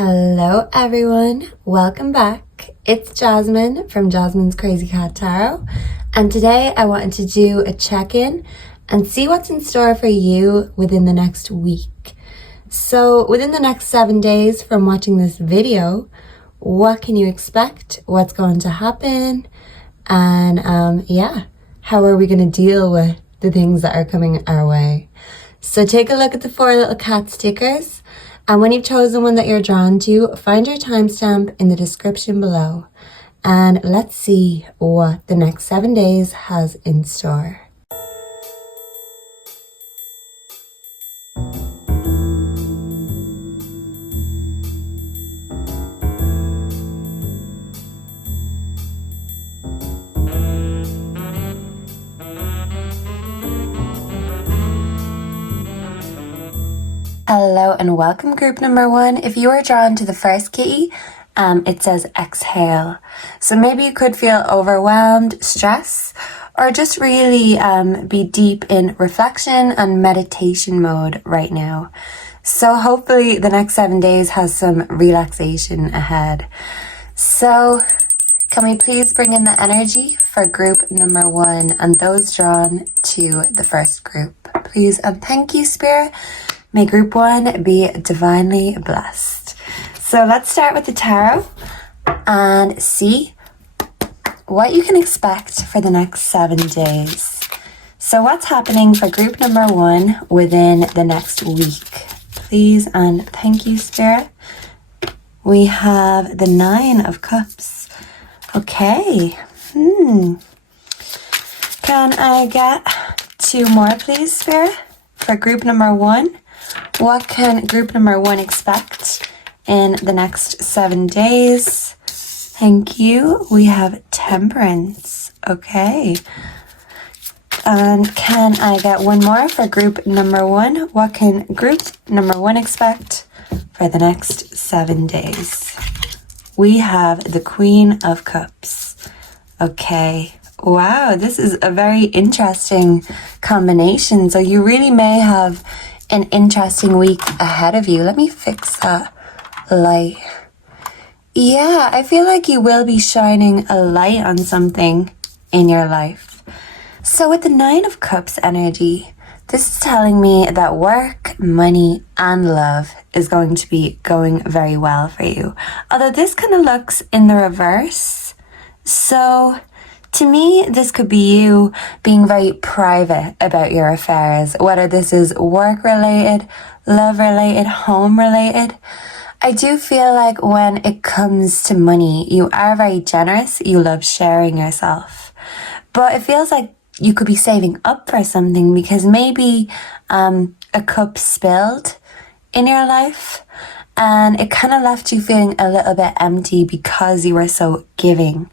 Hello everyone, welcome back. It's Jasmine from Jasmine's Crazy Cat Tarot, and today I wanted to do a check-in and see what's in store for you within the next week. So within the next 7 days from watching this video, what can you expect? What's going to happen? And how are we going to deal with the things that are coming our way? So take a look at the 4 little cat stickers. And when you've chosen one that you're drawn to, find your timestamp in the description below. And let's see what the next 7 days has in store. Hello and welcome group number 1. If you are drawn to the first kitty, it says exhale. So maybe you could feel overwhelmed, stress, or just really be deep in reflection and meditation mode right now. So hopefully the next 7 days has some relaxation ahead. So can we please bring in the energy for group number 1 and those drawn to the first group? Please and thank you, Spirit. May group 1 be divinely blessed. So let's start with the tarot and see what you can expect for the next 7 days. So what's happening for group number 1 within the next week? Please and thank you, Spirit. We have the 9 of Cups. Okay. Can I get 2 more, please, Spirit? For group number 1. What can group number 1 expect in the next 7 days? Thank you. We have Temperance. Okay. And can I get 1 more for group number 1? What can group number 1 expect for the next 7 days? We have the Queen of Cups. Okay. Wow, this is a very interesting combination. So you really may have an interesting week ahead of you. Let me fix that light. Yeah, I feel like you will be shining a light on something in your life. So with the 9 of Cups energy, this is telling me that work, money, and love is going to be going very well for you. Although this kind of looks in the reverse. So to me, this could be you being very private about your affairs, whether this is work-related, love-related, home-related. I do feel like when it comes to money, you are very generous. You love sharing yourself. But it feels like you could be saving up for something because maybe a cup spilled in your life and it kind of left you feeling a little bit empty because you were so giving.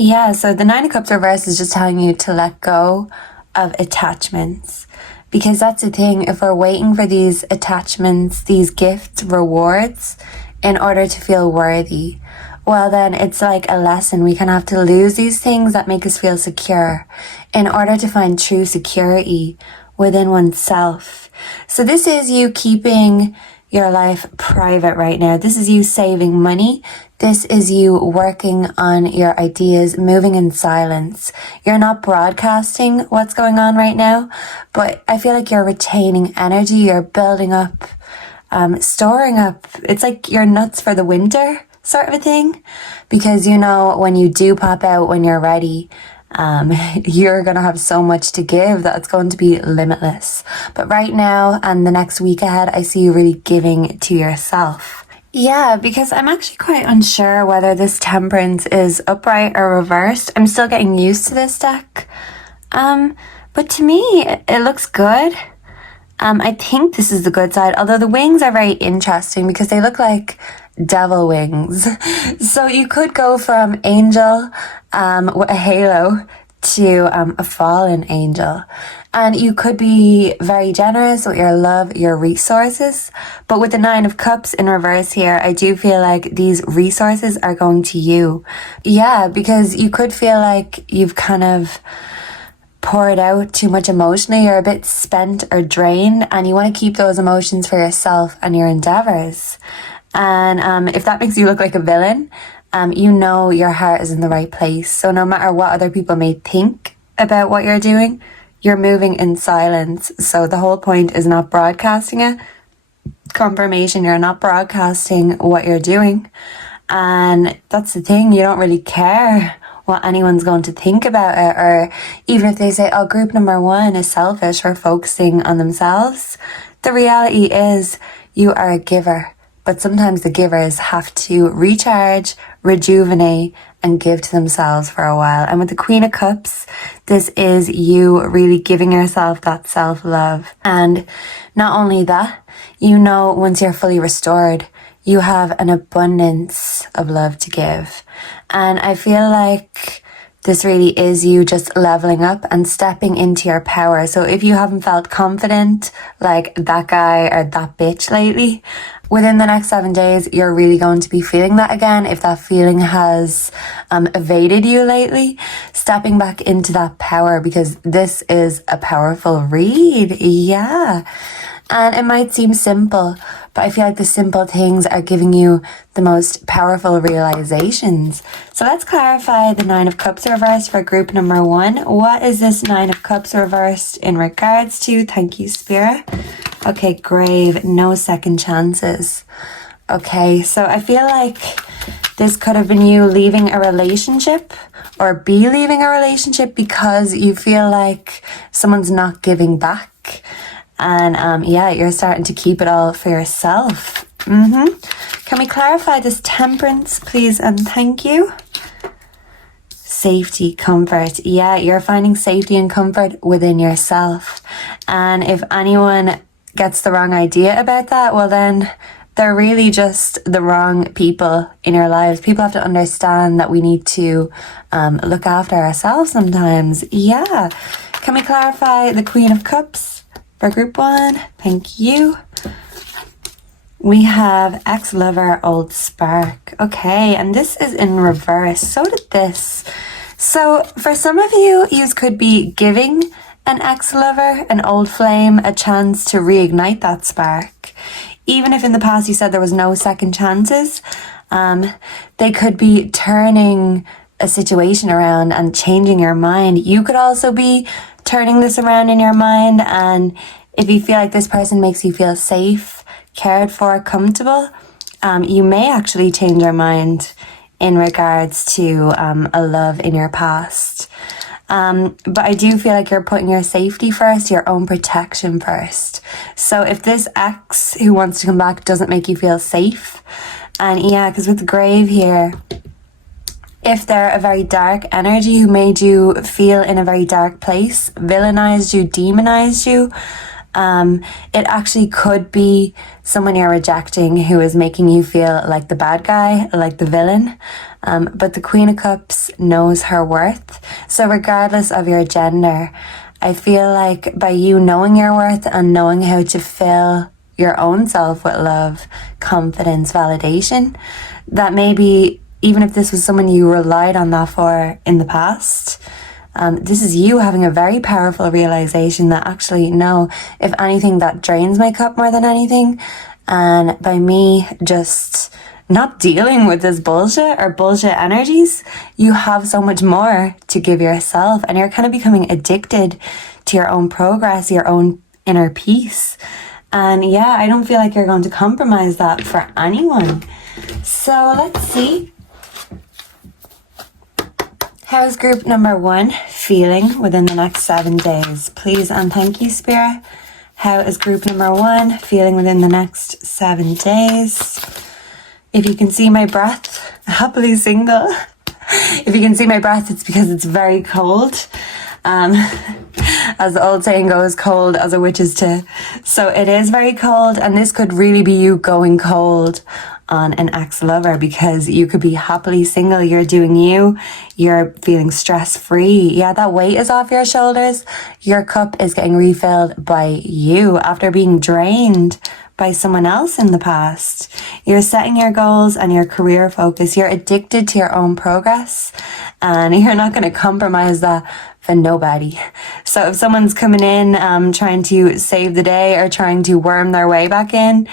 Yeah, so the 9 of Cups reverse is just telling you to let go of attachments. Because that's the thing, if we're waiting for these attachments, these gifts, rewards, in order to feel worthy, well then it's like a lesson. We kind of have to lose these things that make us feel secure in order to find true security within oneself. So this is you keeping your life private right now. This is you saving money. This is you working on your ideas, moving in silence. You're not broadcasting what's going on right now, but I feel like you're retaining energy. You're building up, storing up. It's like you're nuts for the winter sort of a thing, because you know when you do pop out, when you're ready, you're going to have so much to give that it's going to be limitless. But right now and the next week ahead, I see you really giving to yourself. Yeah, because I'm actually quite unsure whether this Temperance is upright or reversed. I'm still getting used to this deck. But to me, it looks good. I think this is the good side, although the wings are very interesting because they look like devil wings. So you could go from angel with a halo to a fallen angel. And you could be very generous with your love, your resources. But with the 9 of Cups in reverse here, I do feel like these resources are going to you. Yeah, because you could feel like you've kind of poured out too much emotionally, you're a bit spent or drained, and you want to keep those emotions for yourself and your endeavors. And if that makes you look like a villain, you know your heart is in the right place. So no matter what other people may think about what you're doing, you're moving in silence. So the whole point is not broadcasting it. Confirmation, you're not broadcasting what you're doing. And that's the thing, you don't really care what anyone's going to think about it, or even if they say, oh, group number 1 is selfish or focusing on themselves. The reality is you are a giver, but sometimes the givers have to recharge, rejuvenate, and give to themselves for a while. And with the Queen of Cups, this is you really giving yourself that self-love. And not only that, you know, once you're fully restored, you have an abundance of love to give. And I feel like this really is you just leveling up and stepping into your power. So if you haven't felt confident like that guy or that bitch lately, within the next 7 days, you're really going to be feeling that again. If that feeling has evaded you lately, stepping back into that power, because this is a powerful read. Yeah. And it might seem simple, but I feel like the simple things are giving you the most powerful realizations. So let's clarify the 9 of Cups reversed for group number 1. What is this 9 of Cups reversed in regards to? Thank you, Spirit. Okay, grave, no second chances. Okay, so I feel like this could have been you leaving a relationship or be leaving a relationship because you feel like someone's not giving back. And yeah, you're starting to keep it all for yourself. Can we clarify this Temperance, please? And thank you. Safety, comfort. Yeah, you're finding safety and comfort within yourself. And if anyone gets the wrong idea about that, well then they're really just the wrong people in your lives. People have to understand that we need to look after ourselves sometimes. Yeah. Can we clarify the Queen of Cups for group 1? Thank you. We have ex-lover, old spark. Okay, and this is in reverse. So did this. So for some of you, you could be giving an ex-lover, an old flame, a chance to reignite that spark. Even if in the past you said there was no second chances, they could be turning a situation around and changing your mind. You could also be turning this around in your mind, and if you feel like this person makes you feel safe, cared for, comfortable, you may actually change your mind in regards to a love in your past. But I do feel like you're putting your safety first, your own protection first. So if this ex who wants to come back doesn't make you feel safe, and yeah, because with the grave here, if they're a very dark energy who made you feel in a very dark place, villainized you, demonized you, it actually could be someone you're rejecting who is making you feel like the bad guy, like the villain. But the Queen of Cups knows her worth. So regardless of your gender, I feel like by you knowing your worth and knowing how to fill your own self with love, confidence, validation, that maybe even if this was someone you relied on that for in the past, this is you having a very powerful realization that actually, no, if anything, that drains my cup more than anything. And by me just not dealing with this bullshit or bullshit energies, you have so much more to give yourself, and you're kind of becoming addicted to your own progress, your own inner peace. And yeah, I don't feel like you're going to compromise that for anyone. So let's see. How is group number 1 feeling within the next 7 days? Please and thank you, Spirit. How is group number 1 feeling within the next 7 days? If you can see my breath, happily single. If you can see my breath, it's because it's very cold. As the old saying goes, cold as a witch's tea. So it is very cold, and this could really be you going cold on an ex-lover, because you could be happily single, you're doing you, you're feeling stress-free. Yeah, that weight is off your shoulders. Your cup is getting refilled by you after being drained by someone else in the past. You're setting your goals and your career focus. You're addicted to your own progress, and you're not going to compromise that for nobody. So if someone's coming in trying to save the day or trying to worm their way back in,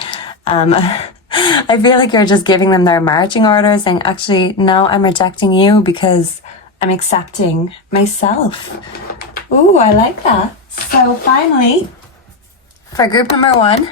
I feel like you're just giving them their marching orders, saying, actually, no, I'm rejecting you because I'm accepting myself. Ooh, I like that. So finally, for group number 1,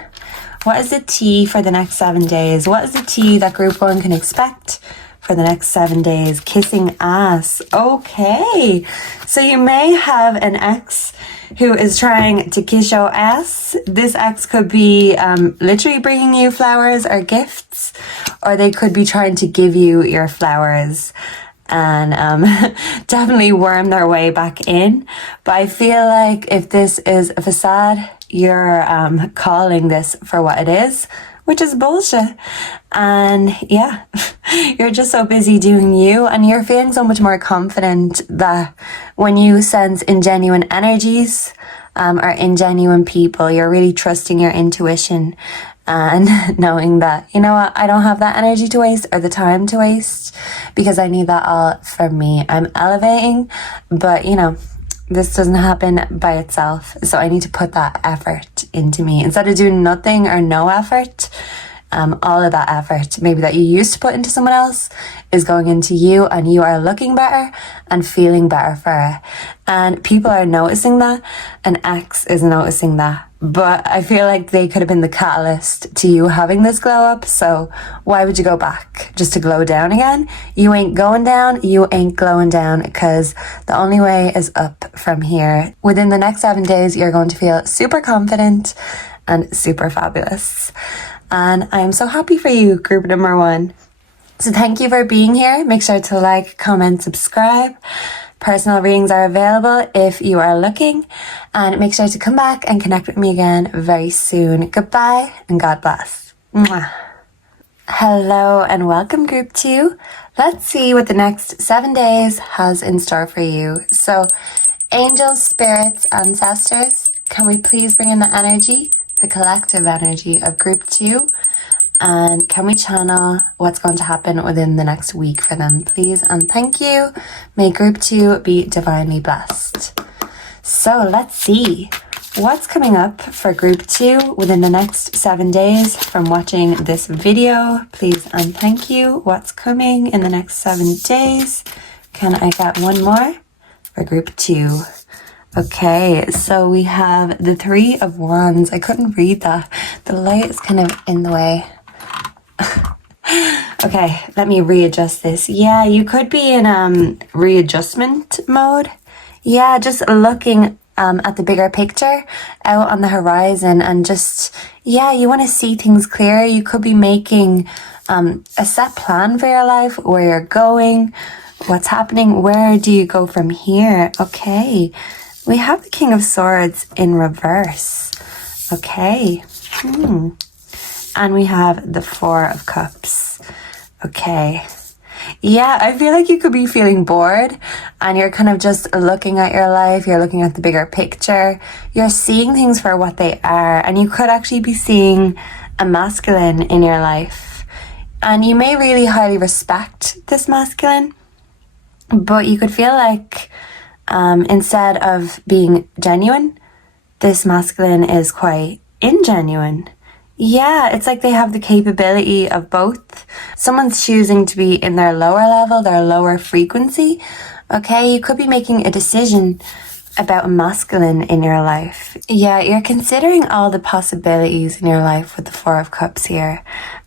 what is the tea for the next 7 days? What is the tea that group 1 can expect for the next 7 days? Kissing ass. Okay. So you may have an ex who is trying to kiss your ass. This ex could be literally bringing you flowers or gifts, or they could be trying to give you your flowers and definitely worm their way back in. But I feel like if this is a facade, you're calling this for what it is, which is bullshit. And yeah, you're just so busy doing you, and you're feeling so much more confident that when you sense ingenuine energies or ingenuine people, you're really trusting your intuition and knowing that, you know what, I don't have that energy to waste or the time to waste because I need that all for me. I'm elevating, but you know, this doesn't happen by itself. So I need to put that effort into me instead of doing nothing or no effort. All of that effort maybe that you used to put into someone else is going into you, and you are looking better and feeling better for it. And people are noticing that, and X is noticing that. But I feel like they could have been the catalyst to you having this glow up. So why would you go back just to glow down again? You ain't going down. You ain't glowing down, because the only way is up from here. Within the next 7 days, you're going to feel super confident and super fabulous. And I'm so happy for you, group number 1. So thank you for being here. Make sure to like, comment, subscribe. Personal readings are available if you are looking. And make sure to come back and connect with me again very soon. Goodbye and God bless. Mwah. Hello and welcome, group 2. Let's see what the next 7 days has in store for you. So angels, spirits, ancestors, can we please bring in the energy, the collective energy of group 2? And can we channel what's going to happen within the next week for them, please? And thank you. May group 2 be divinely blessed. So let's see what's coming up for group 2 within the next 7 days from watching this video. Please and thank you. What's coming in the next 7 days? Can I get one more for group 2? Okay, so we have the 3 of Wands. I couldn't read that. The light is kind of in the way. Okay, let me readjust this. Yeah, you could be in readjustment mode. Yeah, just looking at the bigger picture out on the horizon, and just, yeah, you want to see things clear. You could be making a set plan for your life, where you're going, what's happening, where do you go from here. Okay, we have the King of Swords in reverse. Okay. And we have the 4 of Cups. Okay. Yeah, I feel like you could be feeling bored and you're kind of just looking at your life. You're looking at the bigger picture. You're seeing things for what they are. And you could actually be seeing a masculine in your life. And you may really highly respect this masculine, but you could feel like instead of being genuine, this masculine is quite ingenuine. Yeah, it's like they have the capability of both. Someone's choosing to be in their lower level, their lower frequency. Okay, you could be making a decision about a masculine in your life. Yeah, you're considering all the possibilities in your life with the 4 of Cups here.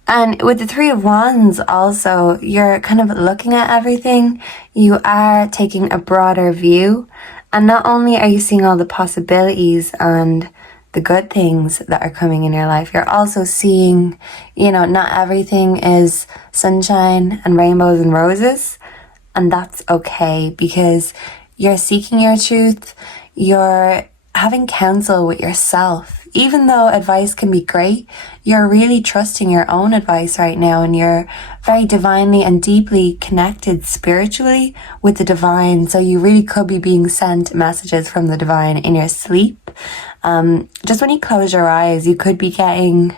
And with the 3 of Wands also, you're kind of looking at everything. You are taking a broader view. And not only are you seeing all the possibilities and the good things that are coming in your life, you're also seeing, you know, not everything is sunshine and rainbows and roses. And that's okay, because you're seeking your truth. You're having counsel with yourself. Even though advice can be great, you're really trusting your own advice right now, and you're very divinely and deeply connected spiritually with the divine. So you really could be being sent messages from the divine in your sleep. Just when you close your eyes, you could be getting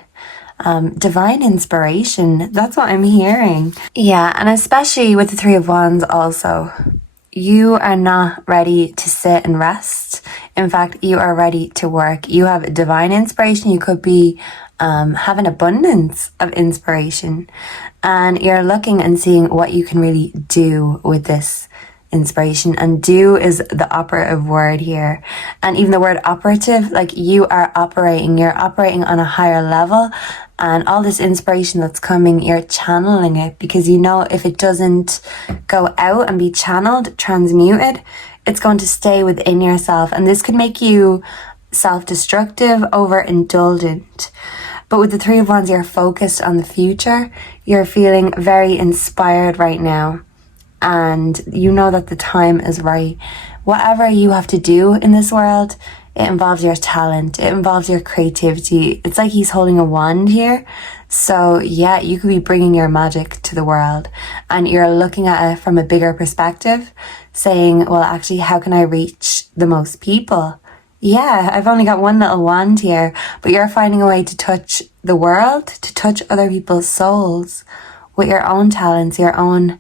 divine inspiration. That's what I'm hearing. Yeah, and especially with the 3 of Wands also, you are not ready to sit and rest. In fact, you are ready to work. You have divine inspiration. You could be have an abundance of inspiration, and you're looking and seeing what you can really do with this inspiration. And do is the operative word here, and even the word operative, like you're operating on a higher level, and all this inspiration that's coming, you're channeling it, because you know if it doesn't go out and be channeled, transmuted, it's going to stay within yourself, and this could make you self-destructive, overindulgent. But with the Three of Wands, you're focused on the future. You're feeling very inspired right now, and you know that the time is right. Whatever you have to do in this world, it involves your talent, it involves your creativity. It's like he's holding a wand here. So yeah, you could be bringing your magic to the world, and you're looking at it from a bigger perspective, saying, well, actually, how can I reach the most people? Yeah, I've only got one little wand here, but you're finding a way to touch the world, to touch other people's souls with your own talents, your own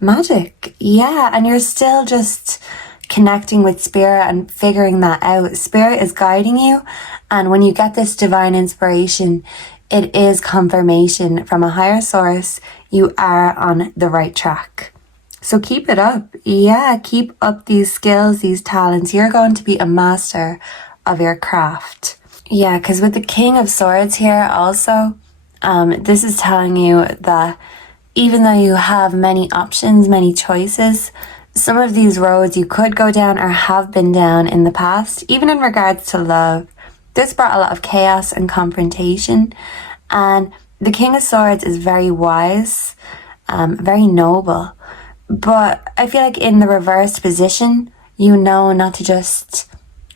magic. Yeah, and you're still just connecting with spirit and figuring that out. Spirit is guiding you, and when you get this divine inspiration, it is confirmation from a higher source. You are on the right track. So keep it up. Yeah, keep up these skills, these talents. You're going to be a master of your craft. Yeah, because with the King of Swords here also, this is telling you that even though you have many options, many choices, some of these roads you could go down or have been down in the past, even in regards to love. This brought a lot of chaos and confrontation. And the King of Swords is very wise, very noble. But I feel like in the reversed position, you know not to just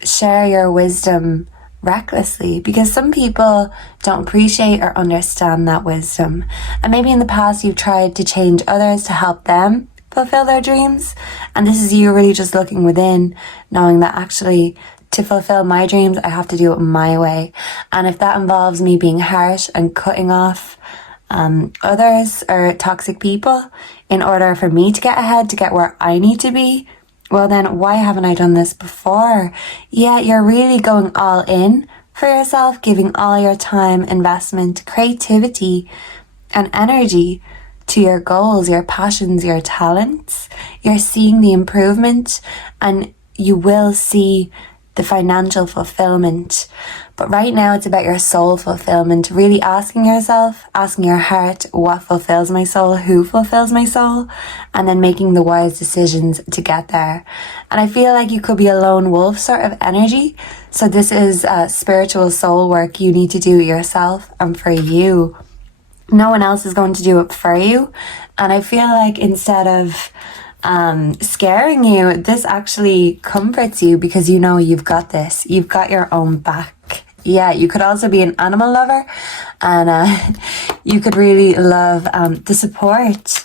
share your wisdom recklessly, because some people don't appreciate or understand that wisdom. And maybe in the past you've tried to change others to help them fulfill their dreams. And this is you really just looking within, knowing that actually to fulfill my dreams, I have to do it my way. And if that involves me being harsh and cutting off others or toxic people in order for me to get ahead, to get where I need to be, well then why haven't I done this before? Yeah, you're really going all in for yourself, giving all your time, investment, creativity and energy to your goals, your passions, your talents. You're seeing the improvement, and you will see the financial fulfillment. But right now it's about your soul fulfillment, really asking yourself, asking your heart, what fulfills my soul, who fulfills my soul, and then making the wise decisions to get there. And I feel like you could be a lone wolf sort of energy. So this is spiritual soul work you need to do yourself and for you. No one else is going to do it for you. And I feel like instead of scaring you, this actually comforts you, because you know you've got this. You've got your own back. Yeah, you could also be an animal lover, and you could really love the support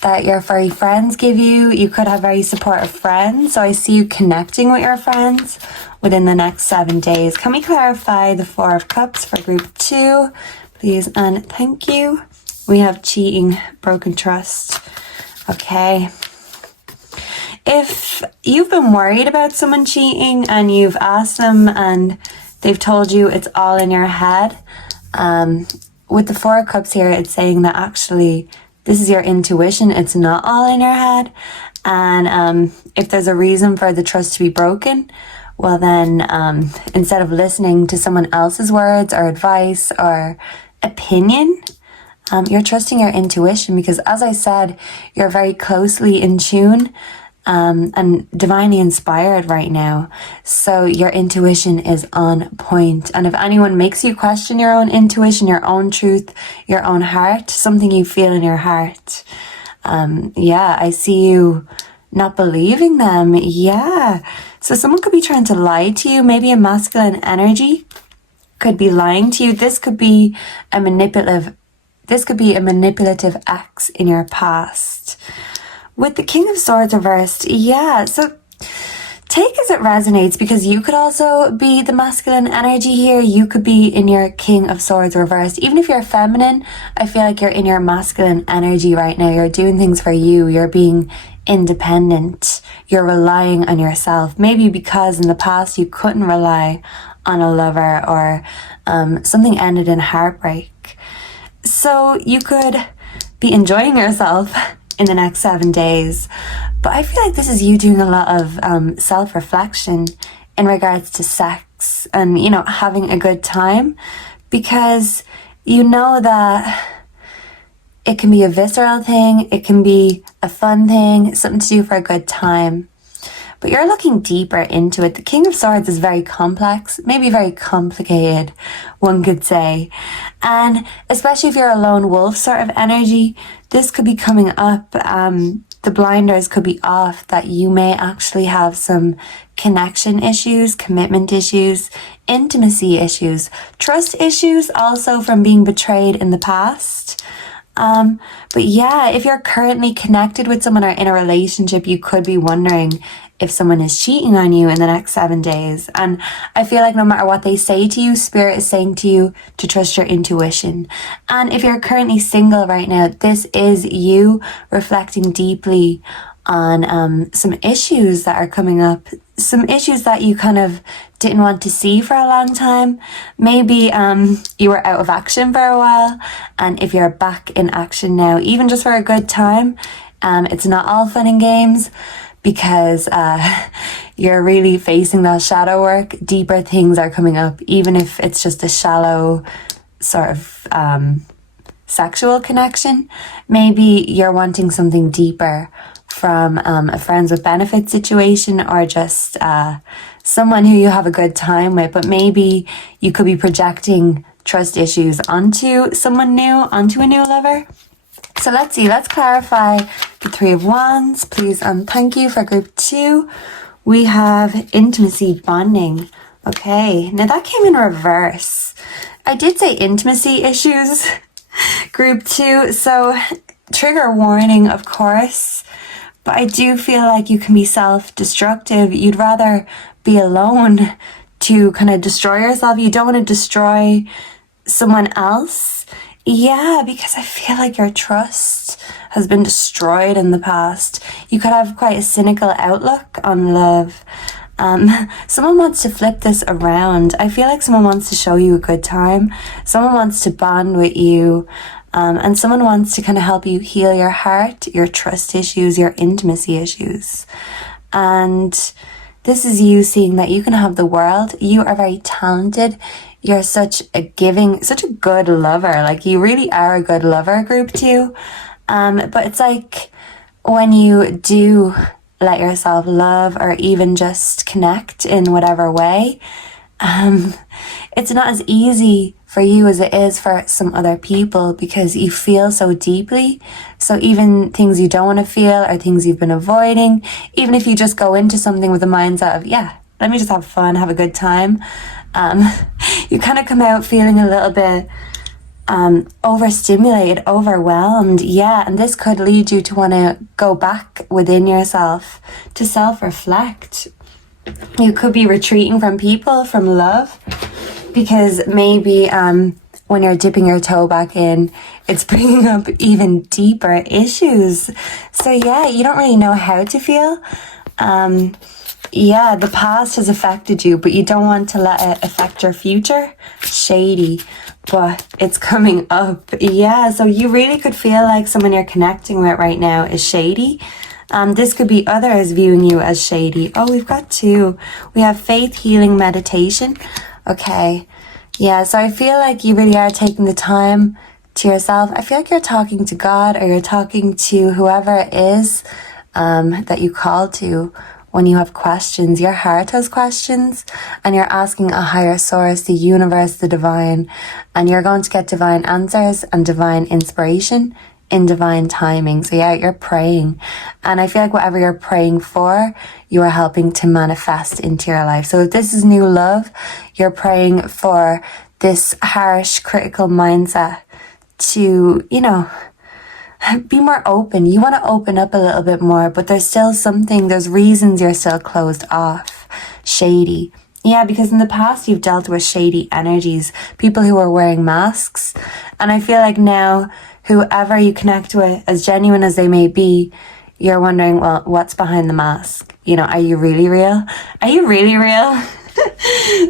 that your furry friends give you. You could have very supportive friends. So I see you connecting with your friends within the next 7 days. Can we clarify the Four of Cups for group 2, please? And thank you. We have cheating, broken trust. Okay. If you've been worried about someone cheating and you've asked them and they've told you it's all in your head, with the Four of Cups here, it's saying that actually this is your intuition. It's not all in your head. And if there's a reason for the trust to be broken, well then instead of listening to someone else's words or advice or opinion, you're trusting your intuition, because as I said, you're very closely in tune and divinely inspired right now. So your intuition is on point. And if anyone makes you question your own intuition, your own truth, your own heart, something you feel in your heart, yeah, I see you not believing them. Yeah. So someone could be trying to lie to you. Maybe a masculine energy could be lying to you. This could be a manipulative ex in your past. With the King of Swords reversed, yeah, so take as it resonates, because you could also be the masculine energy here. You could be in your King of Swords reversed. Even if you're feminine, I feel like you're in your masculine energy right now. You're doing things for you. You're being independent. You're relying on yourself. Maybe because in the past you couldn't rely on a lover, or something ended in heartbreak. So you could be enjoying yourself in the next 7 days. But I feel like this is you doing a lot of self-reflection in regards to sex and, you know, having a good time, because you know that it can be a visceral thing, it can be a fun thing, something to do for a good time. But you're looking deeper into it. The King of Swords is very complex, maybe very complicated, one could say. And especially if you're a lone wolf sort of energy, this could be coming up. The blinders could be off that you may actually have some connection issues, commitment issues, intimacy issues, trust issues also from being betrayed in the past. But yeah, if you're currently connected with someone or in a relationship, you could be wondering if someone is cheating on you in the next 7 days. And I feel like no matter what they say to you, Spirit is saying to you to trust your intuition. And if you're currently single right now, this is you reflecting deeply on some issues that are coming up, some issues that you kind of didn't want to see for a long time. Maybe you were out of action for a while, and if you're back in action now, even just for a good time, it's not all fun and games, because you're really facing that shadow work. Deeper things are coming up, even if it's just a shallow sort of sexual connection. Maybe you're wanting something deeper from a friends with benefits situation, or just someone who you have a good time with. But maybe you could be projecting trust issues onto someone new, onto a new lover. So let's see, let's clarify the Three of Wands, please. Thank you for group 2. We have intimacy, bonding. Okay, now that came in reverse. I did say intimacy issues, group 2. So trigger warning, of course. But I do feel like you can be self-destructive. You'd rather be alone to kind of destroy yourself. You don't want to destroy someone else. Yeah, because I feel like your trust has been destroyed in the past. You could have quite a cynical outlook on love. Someone wants to flip this around. I feel like someone wants to show you a good time. Someone wants to bond with you. And someone wants to kind of help you heal your heart, your trust issues, your intimacy issues. And this is you seeing that you can have the world. You are very talented. You're such a good lover. Like, you really are a good lover, group 2. But it's like when you do let yourself love, or even just connect in whatever way, it's not as easy for you as it is for some other people, because you feel so deeply. So even things you don't want to feel, or things you've been avoiding, even if you just go into something with the mindset of, yeah, let me just have fun, have a good time, you kind of come out feeling a little bit overstimulated, overwhelmed. Yeah, and this could lead you to want to go back within yourself to self-reflect. You could be retreating from people, from love, because maybe when you're dipping your toe back in, it's bringing up even deeper issues. So yeah, you don't really know how to feel. Yeah, the past has affected you, but you don't want to let it affect your future. Shady, but it's coming up. Yeah, so you really could feel like someone you're connecting with right now is shady. This could be others viewing you as shady. Oh, we've got 2. We have faith, healing, meditation. Okay. Yeah, so I feel like you really are taking the time to yourself. I feel like you're talking to God, or you're talking to whoever it is that you call to when you have questions. Your heart has questions, and you're asking a higher source, the universe, the divine, and you're going to get divine answers and divine inspiration in divine timing. So yeah, you're praying, and I feel like whatever you're praying for, you are helping to manifest into your life. So if this is new love, you're praying for this harsh, critical mindset to, you know, be more open. You want to open up a little bit more, but there's still something, there's reasons you're still closed off. Shady. Yeah, because in the past you've dealt with shady energies, people who are wearing masks. And I feel like now, whoever you connect with, as genuine as they may be, you're wondering, well, what's behind the mask? You know, are you really real? Are you really real?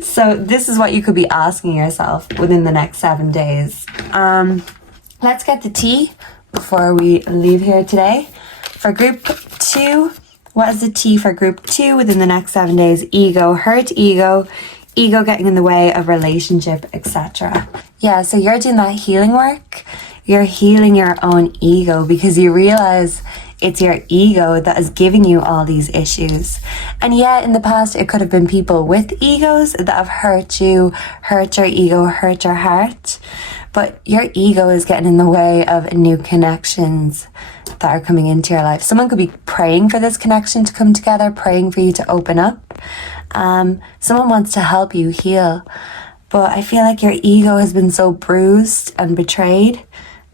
So this is what you could be asking yourself within the next 7 days. Let's get the tea before we leave here today. For group 2, what is the tea for group 2 within the next 7 days? Ego, hurt ego getting in the way of relationship, etc. Yeah, so you're doing that healing work. You're healing your own ego because you realize it's your ego that is giving you all these issues. And yet in the past, it could have been people with egos that have hurt you, hurt your ego, hurt your heart. But your ego is getting in the way of new connections that are coming into your life. Someone could be praying for this connection to come together, praying for you to open up. Someone wants to help you heal. But I feel like your ego has been so bruised and betrayed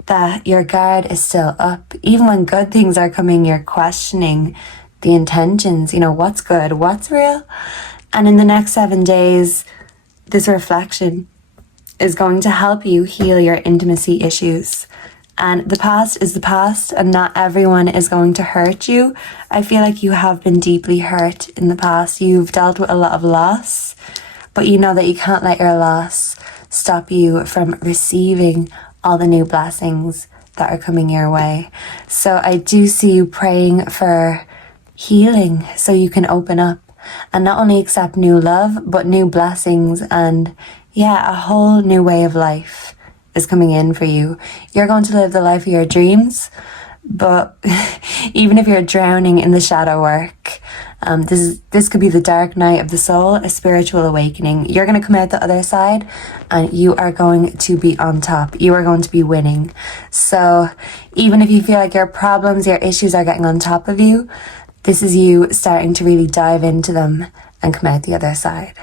that your guard is still up. Even when good things are coming, you're questioning the intentions. You know, what's good, what's real? And in the next 7 days, this reflection is going to help you heal your intimacy issues. And the past is the past, and not everyone is going to hurt you. I feel like you have been deeply hurt in the past. You've dealt with a lot of loss, but you know that you can't let your loss stop you from receiving all the new blessings that are coming your way. So I do see you praying for healing so you can open up and not only accept new love, but new blessings. And yeah, a whole new way of life is coming in for you. You're going to live the life of your dreams, but even if you're drowning in the shadow work, this could be the dark night of the soul, a spiritual awakening. You're going to come out the other side and you are going to be on top. You are going to be winning. So even if you feel like your problems, your issues are getting on top of you, this is you starting to really dive into them and come out the other side.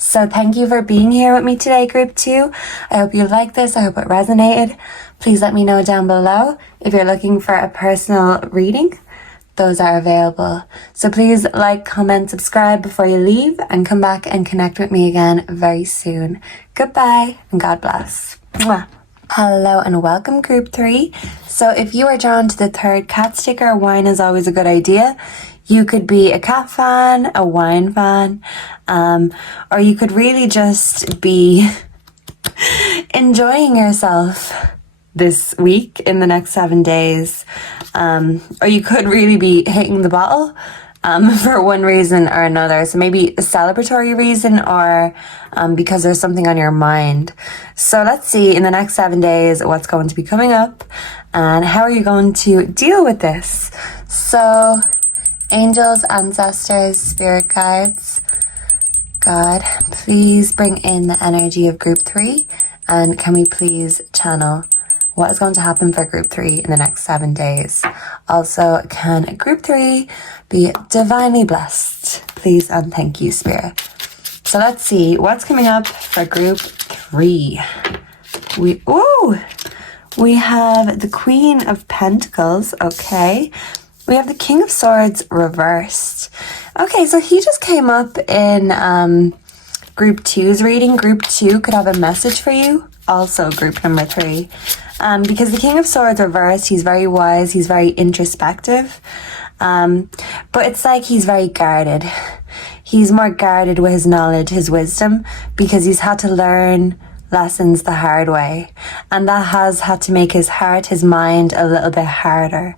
So thank you for being here with me today, group 2. I hope you liked this. I hope it resonated. Please let me know down below if you're looking for a personal reading. Those are available. So please like, comment, subscribe before you leave, and come back and connect with me again very soon. Goodbye and God bless. Mwah. Hello and welcome, group 3. So if you are drawn to the 3rd cat sticker, wine is always a good idea. You could be a cat fan, a wine fan, or you could really just be enjoying yourself this week in the next 7 days. Or you could really be hitting the bottle for one reason or another. So maybe a celebratory reason or because there's something on your mind. So let's see in the next 7 days what's going to be coming up and how are you going to deal with this. So angels, ancestors, spirit guides, God, please bring in the energy of group 3 and can we please channel what is going to happen for group 3 in the next 7 days. Also, can group 3 be divinely blessed? Please and thank you, Spirit. So let's see what's coming up for group 3. We have the Queen of Pentacles, okay. We have the King of Swords reversed. Okay, so he just came up in group 2's reading. Group 2 could have a message for you. Also group number 3. Because the King of Swords reversed, he's very wise, he's very introspective. But it's like he's very guarded. He's more guarded with his knowledge, his wisdom, because he's had to learn lessons the hard way. And that has had to make his heart, his mind a little bit harder.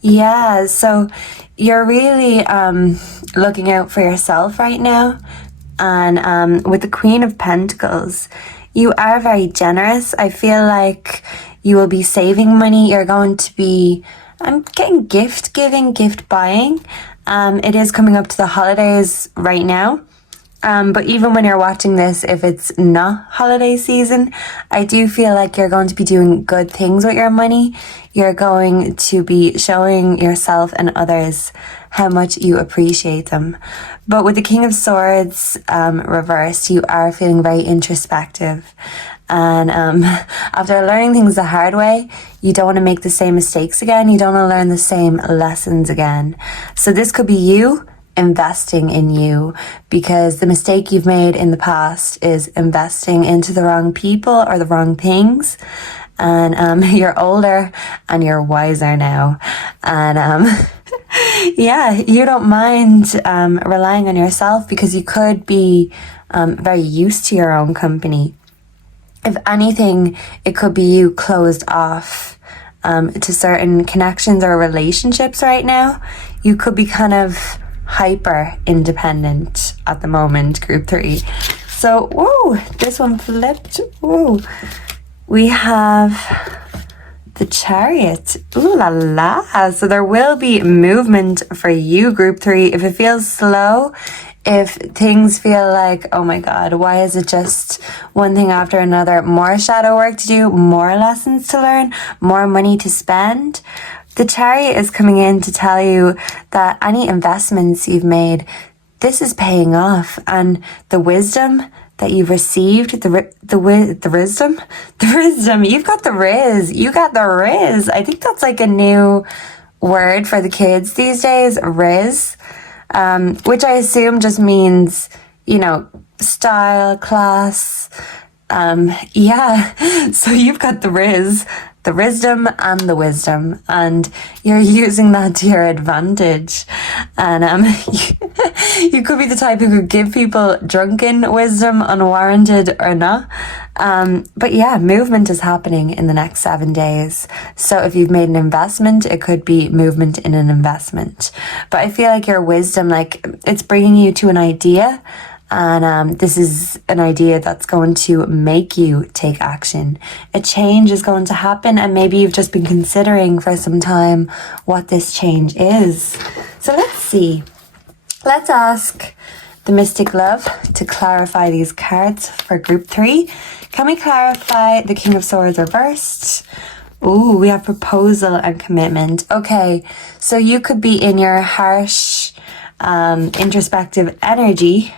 Yeah, so you're really looking out for yourself right now. And with the Queen of Pentacles, you are very generous. I feel like you will be saving money. You're going to be, I'm getting gift giving, gift buying. It is coming up to the holidays right now. But even when you're watching this, if it's not holiday season, I do feel like you're going to be doing good things with your money. You're going to be showing yourself and others how much you appreciate them. But with the King of Swords reversed, you are feeling very introspective. And after learning things the hard way, you don't want to make the same mistakes again. You don't want to learn the same lessons again. So this could be you investing in you, because the mistake you've made in the past is investing into the wrong people or the wrong things. And you're older and you're wiser now. And Yeah, you don't mind relying on yourself because you could be very used to your own company. If anything, it could be you closed off to certain connections or relationships right now. You could be kind of hyper independent at the moment, group 3. So, whoa, this one flipped. Whoa. We have the Chariot. Ooh la la. So there will be movement for you, group 3. If it feels slow, if things feel like, oh my God, why is it just one thing after another? More shadow work to do, more lessons to learn, more money to spend. The Chariot is coming in to tell you that any investments you've made, this is paying off, and the wisdom that you've received, the wisdom, you've got the riz, you got the riz. I think that's like a new word for the kids these days, riz, which I assume just means, you know, style, class. Yeah, so you've got the riz, the wisdom and the wisdom, and you're using that to your advantage. And you could be the type who could give people drunken wisdom, unwarranted or not. But yeah, movement is happening in the next 7 days. So if you've made an investment, it could be movement in an investment. But I feel like your wisdom, like, it's bringing you to an idea. And this is an idea that's going to make you take action. A change is going to happen, and maybe you've just been considering for some time what this change is. So let's see. Let's ask the Mystic Love to clarify these cards for group 3. Can we clarify the King of Swords reversed? Ooh, we have proposal and commitment. Okay, so you could be in your harsh, introspective energy.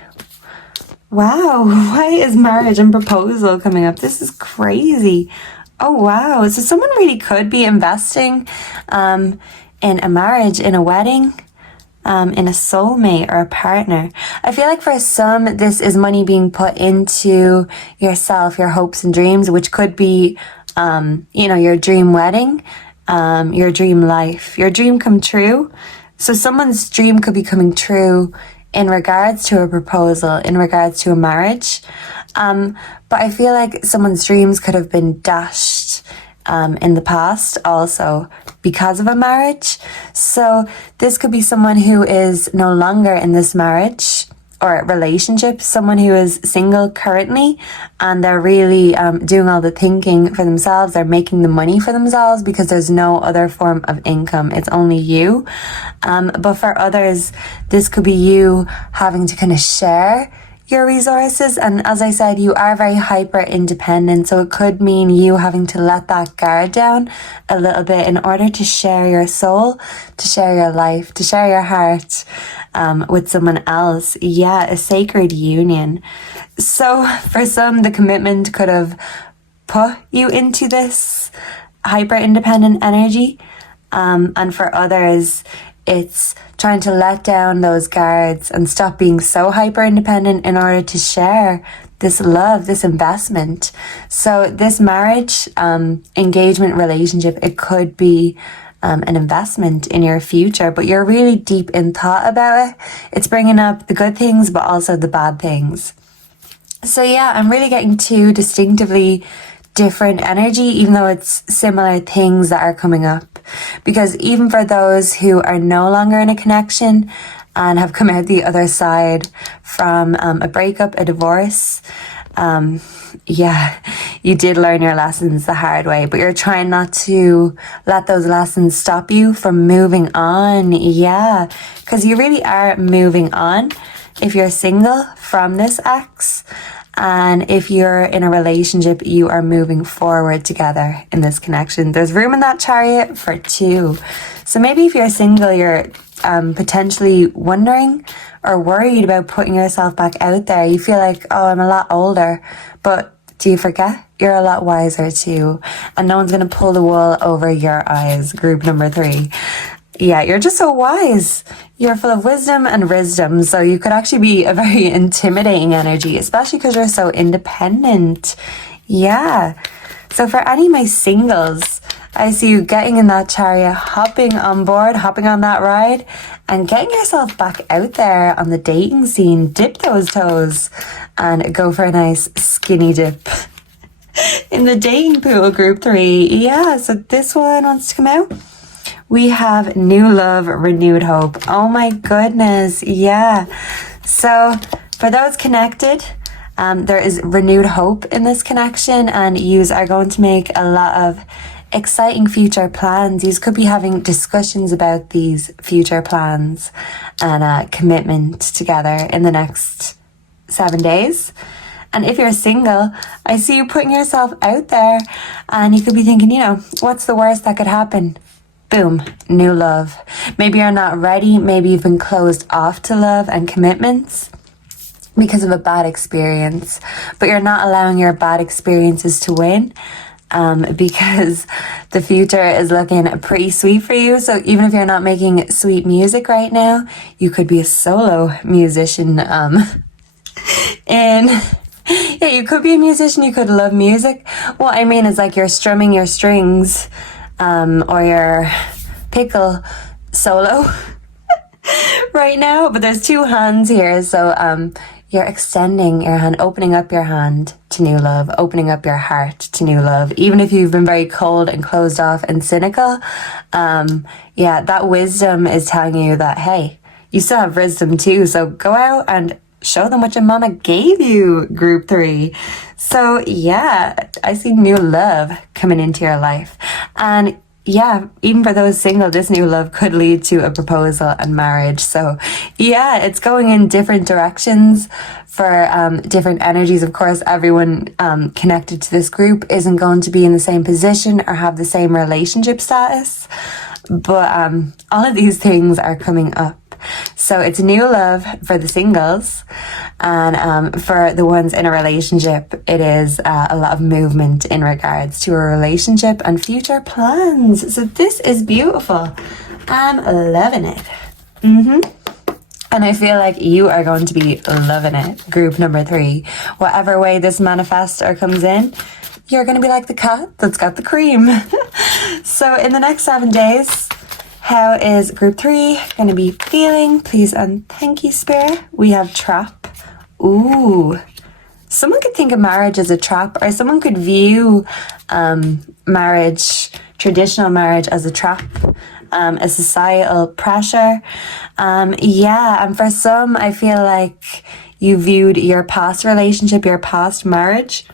Wow, why is marriage and proposal coming up? This is crazy. Oh, wow. So someone really could be investing in a marriage, in a wedding, in a soulmate or a partner. I feel like for some, this is money being put into yourself, your hopes and dreams, which could be, you know, your dream wedding, your dream life, your dream come true. So someone's dream could be coming true in regards to a proposal, in regards to a marriage. But I feel like someone's dreams could have been dashed in the past also because of a marriage. So this could be someone who is no longer in this marriage or relationship, someone who is single currently, and they're really doing all the thinking for themselves. They're making the money for themselves because there's no other form of income. It's only you. But for others, this could be you having to kind of share your resources. And as I said, you are very hyper independent. So it could mean you having to let that guard down a little bit in order to share your soul, to share your life, to share your heart with someone else. Yeah, a sacred union. So for some, the commitment could have put you into this hyper independent energy. And for others, it's trying to let down those guards and stop being so hyper independent in order to share this love, this investment. So this marriage, engagement, relationship, it could be an investment in your future, but you're really deep in thought about it. It's bringing up the good things, but also the bad things. So yeah, I'm really getting two distinctively different energy, even though it's similar things that are coming up. Because even for those who are no longer in a connection and have come out the other side from a breakup, a divorce, yeah, you did learn your lessons the hard way, but you're trying not to let those lessons stop you from moving on. Yeah, because you really are moving on if you're single from this ex. And if you're in a relationship, you are moving forward together in this connection. There's room in that Chariot for two. So maybe if you're single, you're potentially wondering or worried about putting yourself back out there. You feel like, oh, I'm a lot older. But do you forget? You're a lot wiser too. And no one's going to pull the wool over your eyes. Group number 3. Yeah, you're just so wise. You're full of wisdom and wisdom. So you could actually be a very intimidating energy, especially because you're so independent. Yeah. So for any of my singles, I see you getting in that chariot, hopping on board, hopping on that ride, and getting yourself back out there on the dating scene. Dip those toes and go for a nice skinny dip in the dating pool, group 3. Yeah, so this one wants to come out. We have new love, renewed hope. Oh my goodness, yeah. So for those connected, there is renewed hope in this connection, and yous are going to make a lot of exciting future plans. You could be having discussions about these future plans and commitment together in the next 7 days. And if you're single, I see you putting yourself out there, and you could be thinking, you know, what's the worst that could happen? Boom, new love. Maybe you're not ready. Maybe you've been closed off to love and commitments because of a bad experience, but you're not allowing your bad experiences to win, because the future is looking pretty sweet for you. So even if you're not making sweet music right now, you could be a solo musician, and yeah, you could be a musician, you could love music. What I mean is like you're strumming your strings, or your pickle solo right now, but there's 2 hands here. So you're extending your hand, opening up your hand to new love, opening up your heart to new love. Even if you've been very cold and closed off and cynical, yeah, that wisdom is telling you that, hey, you still have wisdom too. So go out and show them what your mama gave you, group 3. So yeah, I see new love coming into your life. And yeah, even for those single, this new love could lead to a proposal and marriage. So yeah, it's going in different directions for different energies. Of course, everyone connected to this group isn't going to be in the same position or have the same relationship status. But all of these things are coming up. So it's new love for the singles, and for the ones in a relationship, it is a lot of movement in regards to a relationship and future plans. So this is beautiful. I'm loving it. And I feel like you are going to be loving it, group number 3. Whatever way this manifests or comes in, you're going to be like the cat that's got the cream. So in the next 7 days, how is group 3 going to be feeling? Please and thank you, Spirit. We have trap. Ooh. Someone could think of marriage as a trap, or someone could view marriage, traditional marriage, as a trap, a societal pressure. Yeah, and for some, I feel like you viewed your past relationship, your past marriage,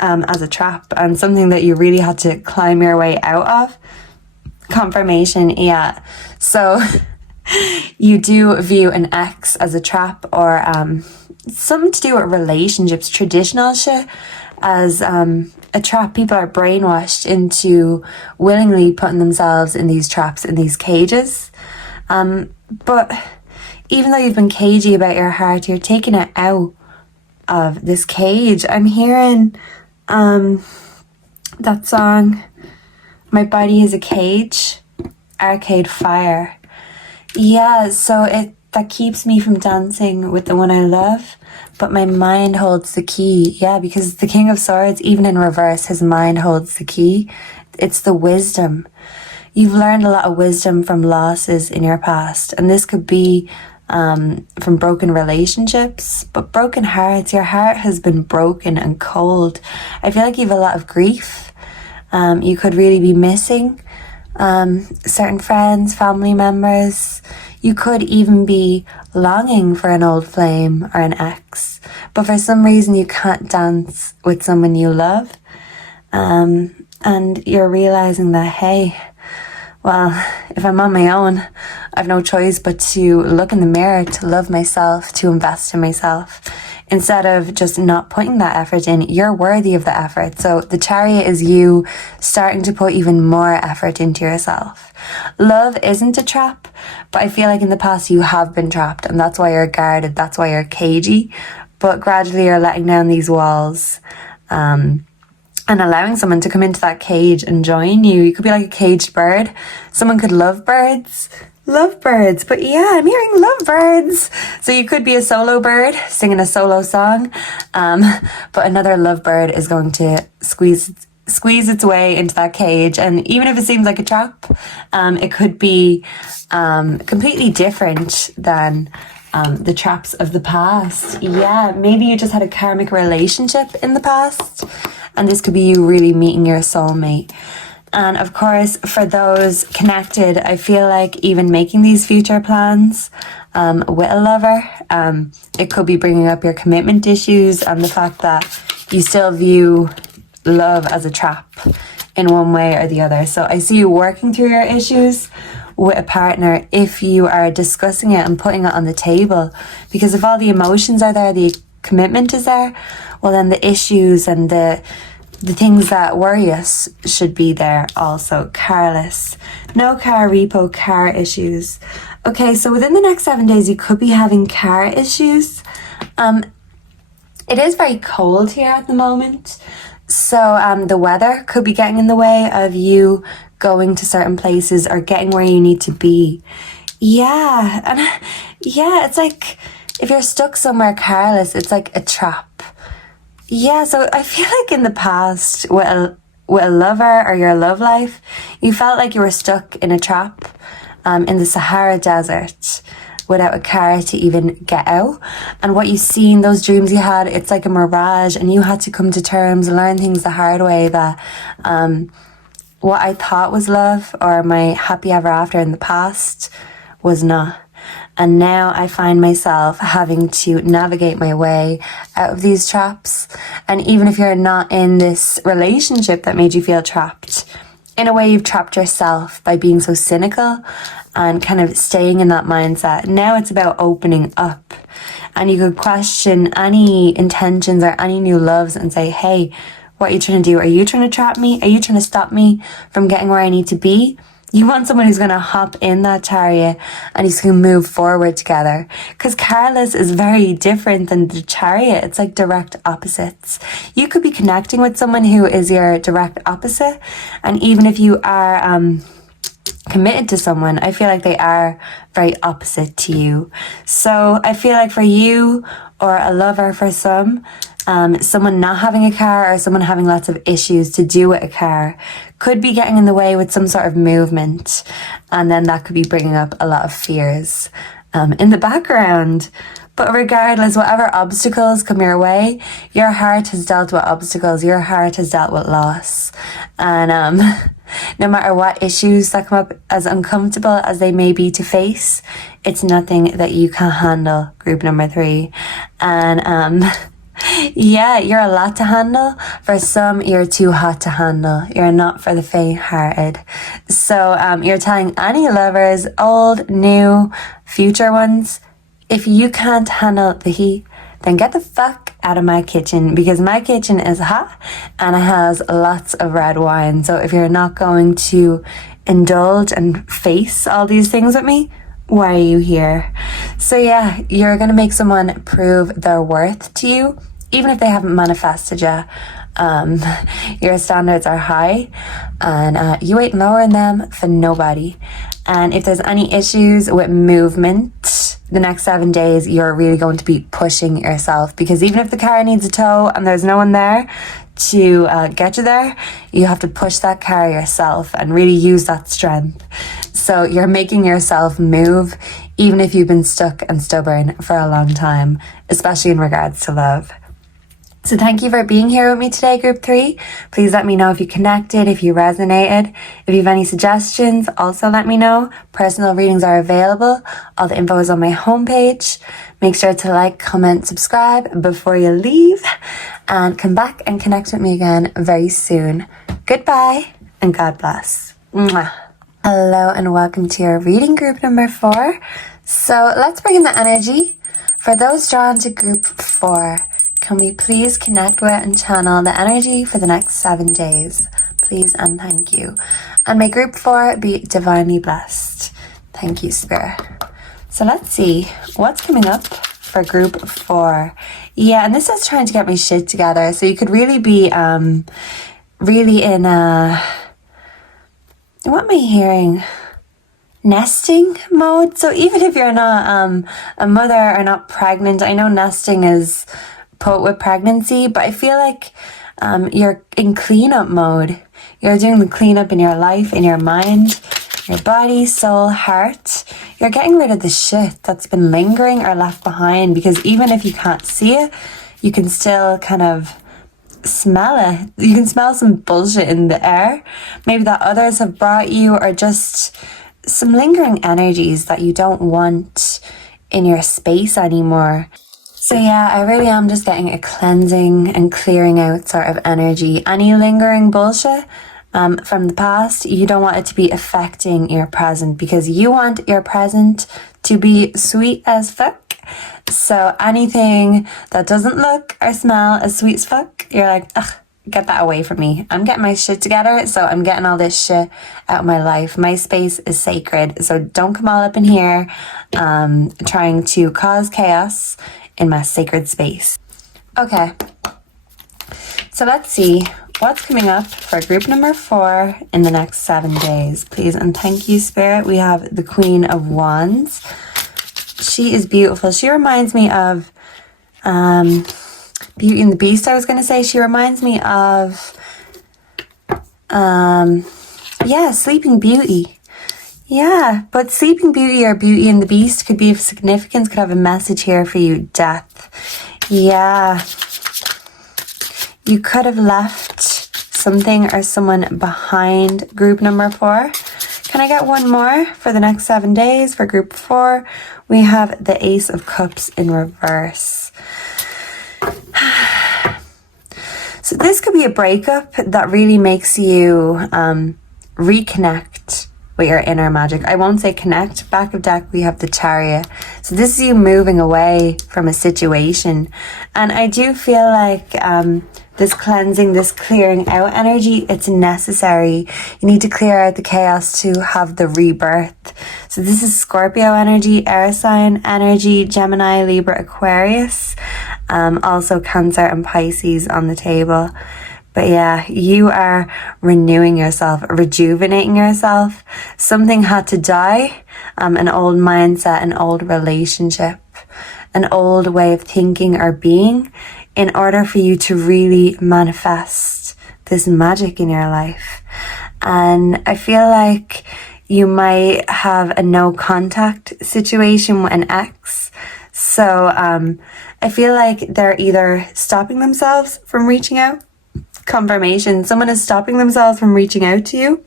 as a trap and something that you really had to climb your way out of. Confirmation, yeah. So you do view an ex as a trap, or something to do with relationships, traditional shit, as a trap. People are brainwashed into willingly putting themselves in these traps, in these cages. But even though you've been cagey about your heart, you're taking it out of this cage. I'm hearing that song, My Body is a Cage, Arcade Fire. Yeah, so that keeps me from dancing with the one I love, but my mind holds the key. Yeah, because the King of Swords, even in reverse, his mind holds the key. It's the wisdom. You've learned a lot of wisdom from losses in your past, and this could be from broken relationships, but broken hearts. Your heart has been broken and cold. I feel like you have a lot of grief. You could really be missing certain friends, family members. You could even be longing for an old flame or an ex, but for some reason you can't dance with someone you love. And you're realizing that, hey, well, if I'm on my own, I've no choice but to look in the mirror, to love myself, to invest in myself. Instead of just not putting that effort in, you're worthy of the effort. So the Chariot is you starting to put even more effort into yourself. Love isn't a trap, but I feel like in the past you have been trapped, and that's why you're guarded, that's why you're cagey. But gradually you're letting down these walls, and allowing someone to come into that cage and join you. You could be like a caged bird. Someone could love birds. But yeah, I'm hearing lovebirds. So you could be a solo bird singing a solo song, but another lovebird is going to squeeze squeeze its way into that cage. And even if it seems like a trap, it could be completely different than the traps of the past. Yeah, maybe you just had a karmic relationship in the past, and this could be you really meeting your soulmate. And of course, for those connected, I feel like even making these future plans with a lover, it could be bringing up your commitment issues and the fact that you still view love as a trap in one way or the other. So I see you working through your issues with a partner if you are discussing it and putting it on the table, because if all the emotions are there, the commitment is there, well then the issues and the things that worry us should be there also. Carless, no car repo, car issues. Okay, so within the next 7 days you could be having car issues. It is very cold here at the moment, so the weather could be getting in the way of you going to certain places or getting where you need to be. Yeah, and yeah, it's like if you're stuck somewhere careless, it's like a trap. Yeah, so I feel like in the past with a lover or your love life, you felt like you were stuck in a trap in the Sahara Desert without a car to even get out. And what you seen, those dreams you had, it's like a mirage, and you had to come to terms, learn things the hard way that what I thought was love or my happy ever after in the past was not. And now I find myself having to navigate my way out of these traps. And even if you're not in this relationship that made you feel trapped, in a way you've trapped yourself by being so cynical and kind of staying in that mindset. Now it's about opening up. And you could question any intentions or any new loves and say, hey, what are you trying to do? Are you trying to trap me? Are you trying to stop me from getting where I need to be? You want someone who's going to hop in that chariot and he's going to move forward together. Because careless is very different than the chariot. It's like direct opposites. You could be connecting with someone who is your direct opposite. And even if you are committed to someone, I feel like they are very opposite to you. So I feel like for you or a lover for some, someone not having a car or someone having lots of issues to do with a car could be getting in the way with some sort of movement, and then that could be bringing up a lot of fears in the background. But regardless, whatever obstacles come your way, your heart has dealt with obstacles, your heart has dealt with loss, and no matter what issues that come up, as uncomfortable as they may be to face, it's nothing that you can't handle, group number 3. And yeah, you're a lot to handle. For some, you're too hot to handle. You're not for the faint-hearted. So you're telling any lovers, old, new, future ones, if you can't handle the heat, then get the fuck out of my kitchen, because my kitchen is hot and it has lots of red wine. So if you're not going to indulge and face all these things with me, why are you here? So yeah, you're going to make someone prove their worth to you, even if they haven't manifested you. Your standards are high and you ain't lowering them for nobody. And if there's any issues with movement, the next 7 days, you're really going to be pushing yourself, because even if the car needs a tow and there's no one there to get you there, you have to push that car yourself and really use that strength. So you're making yourself move, even if you've been stuck and stubborn for a long time, especially in regards to love. So thank you for being here with me today, group 3. Please let me know if you connected, if you resonated. If you have any suggestions, also let me know. Personal readings are available. All the info is on my homepage. Make sure to like, comment, subscribe before you leave, and come back and connect with me again very soon. Goodbye and God bless. Mwah. Hello and welcome to your reading, group number 4. So let's bring in the energy. For those drawn to group 4, can we please connect with and channel the energy for the next 7 days? Please and thank you. And may group 4 be divinely blessed. Thank you, Spirit. So let's see what's coming up for group 4. Yeah, and this is trying to get my shit together. So you could really be really in a, what am I hearing? Nesting mode. So even if you're not a mother or not pregnant, I know nesting is put with pregnancy, but I feel like You're in cleanup mode. You're doing the cleanup in your life, in your mind, your body, soul, heart. You're getting rid of the shit that's been lingering or left behind, because even if you can't see it, you can still kind of smell it. You can smell some bullshit in the air, maybe that others have brought you, or just some lingering energies that you don't want in your space anymore. So yeah, I really am just getting a cleansing and clearing out sort of energy. Any lingering bullshit from the past, you don't want it to be affecting your present, because you want your present to be sweet as fuck. So anything that doesn't look or smell as sweet as fuck, you're like, ugh, get that away from me. I'm getting my shit together, so I'm getting all this shit out of my life. My space is sacred, so don't come all up in here trying to cause chaos in my sacred space. Okay, so let's see what's coming up for group number 4 in the next 7 days, please. And thank you, Spirit. We have the Queen of Wands. She is beautiful. She reminds me of Beauty and the Beast, I was going to say. She reminds me of Sleeping Beauty. Yeah, but Sleeping Beauty or Beauty and the Beast could be of significance, could have a message here for you. Death. Yeah. You could have left something or someone behind, group number 4. Can I get one more for the next 7 days for group 4? We have the Ace of Cups in reverse. So this could be a breakup that really makes you reconnect with your inner magic. I won't say connect. Back of deck, we have the Chariot. So this is you moving away from a situation. And I do feel like this cleansing, this clearing out energy, it's necessary. You need to clear out the chaos to have the rebirth. So this is Scorpio energy, air sign energy, Gemini, Libra, Aquarius. Also Cancer and Pisces on the table. But yeah, you are renewing yourself, rejuvenating yourself. Something had to die, an old mindset, an old relationship, an old way of thinking or being, in order for you to really manifest this magic in your life. And I feel like you might have a no contact situation with an ex. So I feel like they're either stopping themselves from reaching out. Confirmation, someone is stopping themselves from reaching out to you.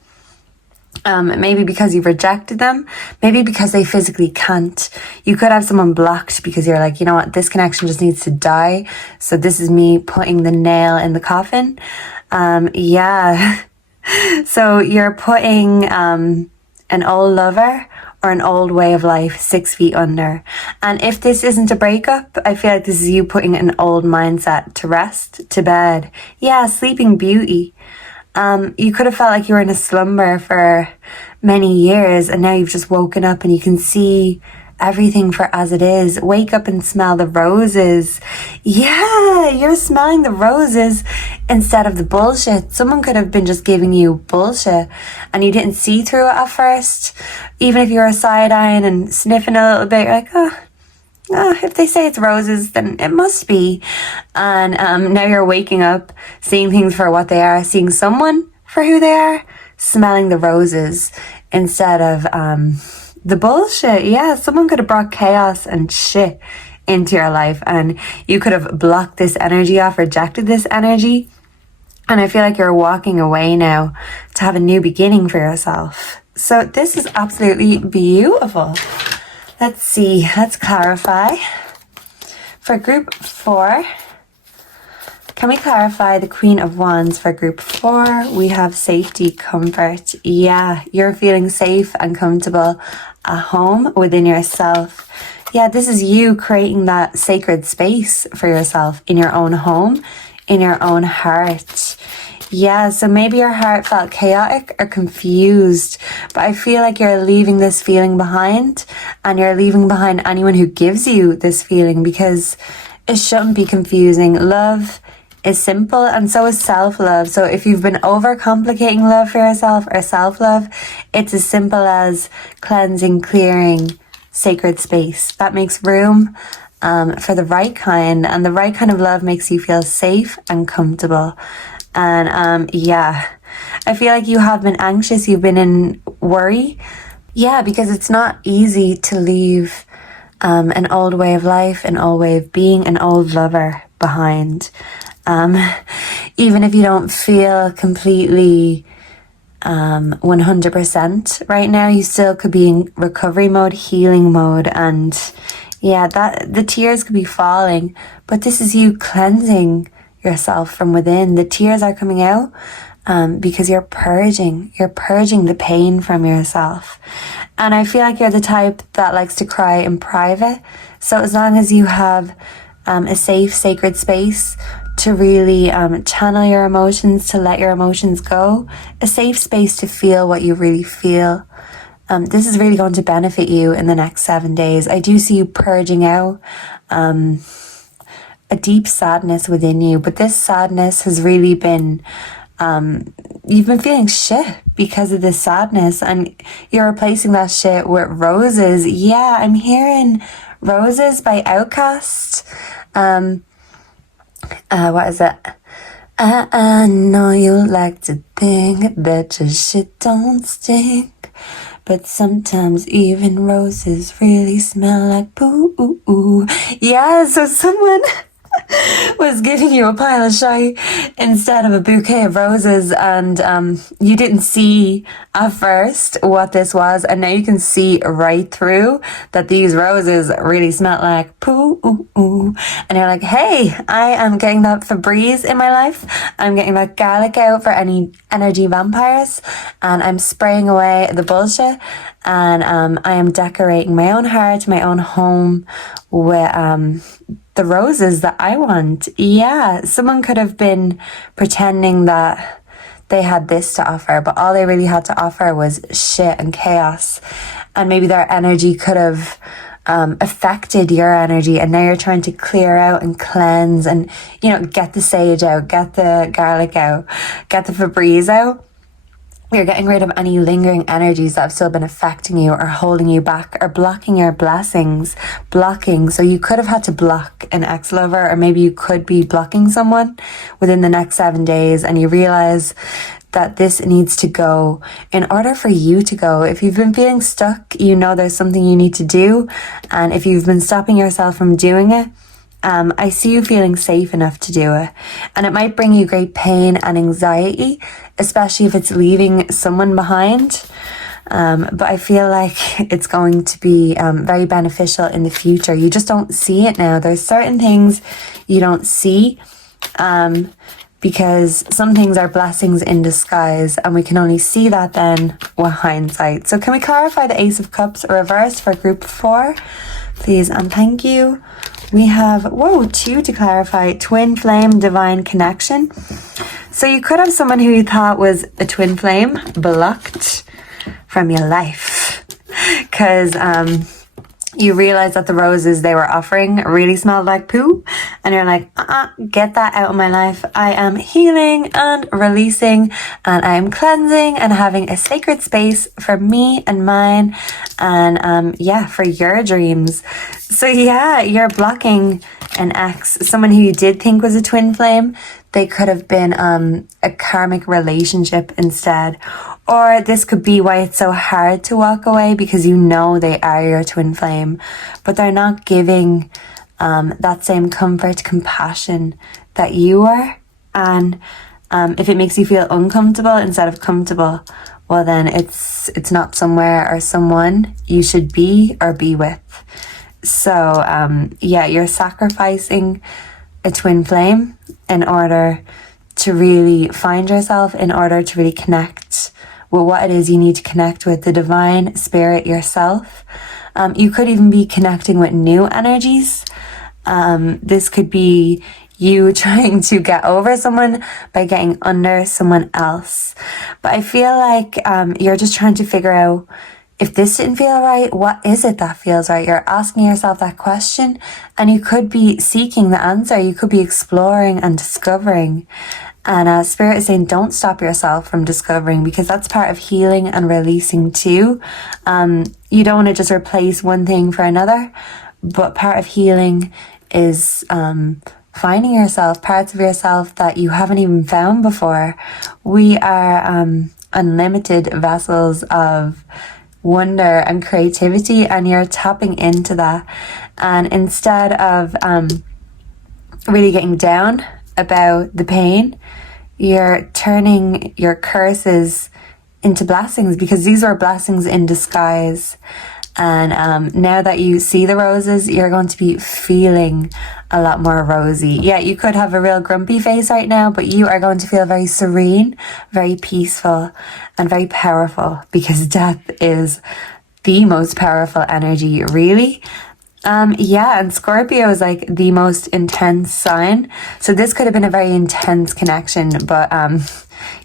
Maybe because you've rejected them, maybe because they physically can't. You could have someone blocked because you're like, you know what, this connection just needs to die. So this is me putting the nail in the coffin. Yeah. So you're putting an old lover or an old way of life 6 feet under. And if this isn't a breakup, I feel like this is you putting an old mindset to rest, to bed. Yeah, Sleeping Beauty. You could have felt like you were in a slumber for many years, and now you've just woken up and you can see everything for as it is. Wake up and smell the roses. Yeah, you're smelling the roses instead of the bullshit. Someone could have been just giving you bullshit and you didn't see through it at first. Even if you were side-eyeing and sniffing a little bit, you're like, if they say it's roses, then it must be. And now you're waking up, seeing things for what they are, seeing someone for who they are, smelling the roses instead of the bullshit. Yeah, someone could have brought chaos and shit into your life, and you could have blocked this energy off, rejected this energy. And I feel like you're walking away now to have a new beginning for yourself. So this is absolutely beautiful. Let's see, let's clarify. For group 4, can we clarify the Queen of Wands for group 4? We have safety, comfort. Yeah, you're feeling safe and comfortable at home within yourself. Yeah, this is you creating that sacred space for yourself in your own home, in your own heart. Yeah, so maybe your heart felt chaotic or confused, but I feel like you're leaving this feeling behind, and you're leaving behind anyone who gives you this feeling, because it shouldn't be confusing. Love is simple, and so is self-love. So if you've been overcomplicating love for yourself or self-love, it's as simple as cleansing, clearing, sacred space. That makes room for the right kind, and the right kind of love makes you feel safe and comfortable. And yeah, I feel like you have been anxious, you've been in worry. Yeah, because it's not easy to leave an old way of life, an old way of being, an old lover behind. Even if you don't feel completely 100% right now, you still could be in recovery mode, healing mode, and yeah, that the tears could be falling, but this is you cleansing yourself from within. The tears are coming out because you're purging the pain from yourself. And I feel like you're the type that likes to cry in private. So as long as you have a safe, sacred space to really channel your emotions, to let your emotions go, a safe space to feel what you really feel, this is really going to benefit you in the next 7 days. I do see you purging out a deep sadness within you, but this sadness has really been, you've been feeling shit because of this sadness, and you're replacing that shit with roses. Yeah, I'm hearing Roses by Outkast. What is it? I know you like to think that your shit don't stink, but sometimes even roses really smell like poo. Yeah, so someone was giving you a pile of shite instead of a bouquet of roses, and you didn't see at first what this was, and now you can see right through that these roses really smell like poo. And you're like, hey, I am getting that Febreze in my life, I'm getting that garlic out for any energy vampires, and I'm spraying away the bullshit, and I am decorating my own heart, my own home with the roses that I want. Yeah, someone could have been pretending that they had this to offer, but all they really had to offer was shit and chaos. And maybe their energy could have affected your energy, and now you're trying to clear out and cleanse and, you know, get the sage out, get the garlic out, get the Febreze out. You're getting rid of any lingering energies that have still been affecting you or holding you back or blocking your blessings. So you could have had to block an ex-lover, or maybe you could be blocking someone within the next 7 days, and you realize that this needs to go in order for you to go. If you've been feeling stuck, you know there's something you need to do, and if you've been stopping yourself from doing it, I see you feeling safe enough to do it, and it might bring you great pain and anxiety, especially if it's leaving someone behind. But I feel like it's going to be very beneficial in the future. You just don't see it now. There's certain things you don't see because some things are blessings in disguise, and we can only see that then with hindsight. So can we clarify the Ace of Cups reversed for group 4, please? And thank you. We have, 2 to clarify. Twin flame, divine connection. So you could have someone who you thought was a twin flame blocked from your life because you realize that the roses they were offering really smelled like poo, and you're like, get that out of my life. I am healing and releasing, and I am cleansing and having a sacred space for me and mine, and for your dreams. So yeah, you're blocking an ex, someone who you did think was a twin flame. They could have been a karmic relationship instead. Or this could be why it's so hard to walk away, because you know they are your twin flame, but they're not giving that same comfort, compassion that you are. And if it makes you feel uncomfortable instead of comfortable, well then it's not somewhere or someone you should be or be with. So you're sacrificing a twin flame in order to really find yourself, in order to really connect with what it is you need to connect with, the divine spirit yourself. You could even be connecting with new energies. This could be you trying to get over someone by getting under someone else. But I feel like you're just trying to figure out, if this didn't feel right, what is it that feels right? You're asking yourself that question, and you could be seeking the answer. You could be exploring and discovering. And Spirit is saying, don't stop yourself from discovering, because that's part of healing and releasing too. You don't want to just replace one thing for another, but part of healing is finding yourself, parts of yourself that you haven't even found before. We are unlimited vessels of wonder and creativity, and you're tapping into that. And instead of really getting down about the pain, you're turning your curses into blessings, because these are blessings in disguise. And now that you see the roses, you're going to be feeling a lot more rosy. Yeah, you could have a real grumpy face right now, but you are going to feel very serene, very peaceful, and very powerful, because death is the most powerful energy, really. Yeah, and Scorpio is like the most intense sign. So this could have been a very intense connection, but